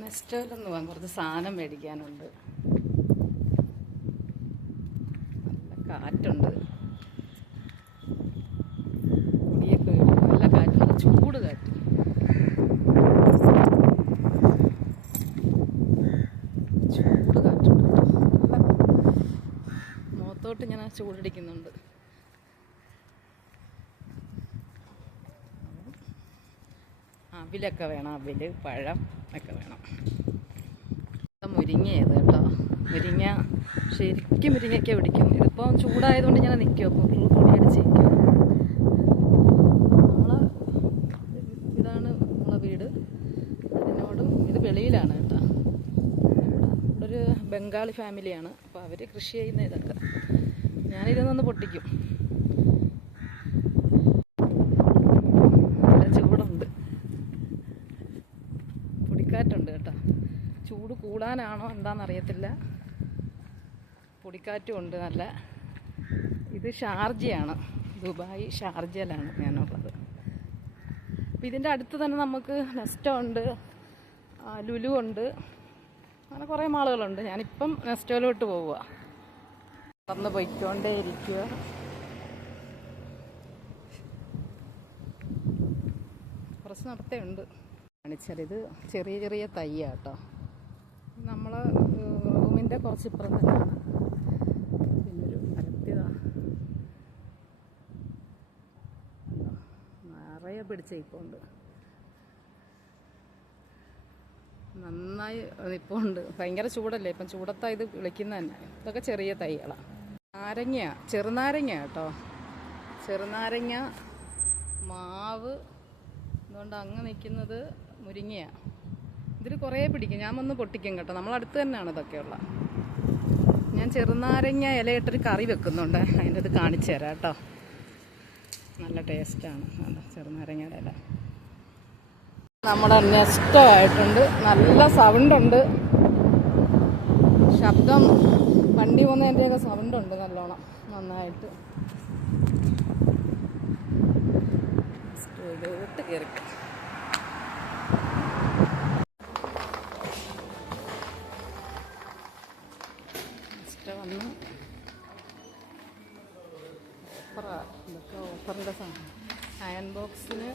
നെസ്റ്റോയിലൊന്ന് പോകാൻ കുറച്ച് സാധനം മേടിക്കാനുണ്ട്. നല്ല കാറ്റുണ്ട്, പൊടിയൊക്കെ വീഴും. നല്ല കാറ്റ്, നല്ല ചൂട് കാറ്റ്. ചൂട് കാറ്റുണ്ട് കേട്ടോ. നല്ല മുഖത്തോട്ട് ഇങ്ങനെ ചൂടടിക്കുന്നുണ്ട്. അവിലൊക്കെ വേണം, അവില് പഴം ഒക്കെ വേണം. മുരിങ്ങയത് കേട്ടോ, മുരിങ്ങ ശരിക്കും മുരിങ്ങയൊക്കെ പിടിക്കും. ഇതിപ്പം ചൂടായതുകൊണ്ട് ഞാൻ നിൽക്കും, അപ്പോൾ പൊടി അടിച്ചിരിക്കും. ഇതാണ് നമ്മളെ വീട്. അതിനോടും ഇത് വെളിയിലാണ് കേട്ടോ. ഇവിടെ ഒരു ബംഗാളി ഫാമിലിയാണ്, അപ്പോൾ അവർ കൃഷി ചെയ്യുന്ന ഇതൊക്കെ ഞാനിതൊന്ന് പൊട്ടിക്കും. പൊടിക്കാറ്റുണ്ട് കേട്ടോ. ചൂട് കൂടാനാണോ എന്താണെന്നറിയത്തില്ല, പൊടിക്കാറ്റും ഉണ്ട് നല്ല. ഇത് ഷാർജയാണ്, ദുബായ് ഷാർജയിലാണ് ഞാനുള്ളത്. അപ്പം ഇതിൻ്റെ അടുത്ത് തന്നെ നമുക്ക് നെസ്റ്റോ ഉണ്ട്, ലുലു ഉണ്ട്, അങ്ങനെ കുറേ മാളുകളുണ്ട്. ഞാനിപ്പം നെസ്റ്റോയിലോട്ട് പോവുക. നടന്ന് പോയിക്കൊണ്ടേ ഇരിക്കുക. കുറച്ച് നടത്തേയുണ്ട്. കാണിച്ചാൽ ഇത് ചെറിയ ചെറിയ തയ്യാണ് കേട്ടോ. നമ്മൾ റൂമിൻ്റെ കുറച്ച് ഇപ്പുറം തന്നെയാണ്. പിന്നൊരു പരത്തിയതാ, നിറയെ പിടിച്ച ഇപ്പോൾ ഉണ്ട്, നന്നായി ഇപ്പോൾ ഉണ്ട്. ഭയങ്കര ചൂടല്ലേ ഇപ്പം, ചൂടത്താ ഇത് വിളിക്കുന്ന തന്നെ. ഇതൊക്കെ ചെറിയ തൈകളാണ്. നാരങ്ങ, ചെറുനാരങ്ങ കേട്ടോ, ചെറുനാരങ്ങ, മാവ്. അതുകൊണ്ട് അങ്ങ് നിൽക്കുന്നത് മുരിങ്ങയാണ്. ഇതിൽ കുറേ പിടിക്കും, ഞാൻ വന്ന് പൊട്ടിക്കും കേട്ടോ. നമ്മളടുത്ത് തന്നെയാണ് ഇതൊക്കെയുള്ള. ഞാൻ ചെറുനാരങ്ങ ഇലയിട്ടൊരു കറി വെക്കുന്നുണ്ട്, അതിൻ്റെ ഇത് കാണിച്ചു തരാം കേട്ടോ. നല്ല ടേസ്റ്റാണ് ചെറുനാരങ്ങയുടെ ഇല. നമ്മുടെ നെസ്റ്റോ ആയിട്ടുണ്ട്, നല്ല സൗണ്ടുണ്ട്. ശബ്ദം വണ്ടി പോകുന്നതിൻ്റെയൊക്കെ സൗണ്ടുണ്ട് നല്ലോണം, നന്നായിട്ട്. നെസ്റ്റോയിലോട്ട് കയറി വന്ന് ഓഫറാണ്. ഇതൊക്കെ ഓഫറിൻ്റെ സാധനം. അയൺ ബോക്സിന്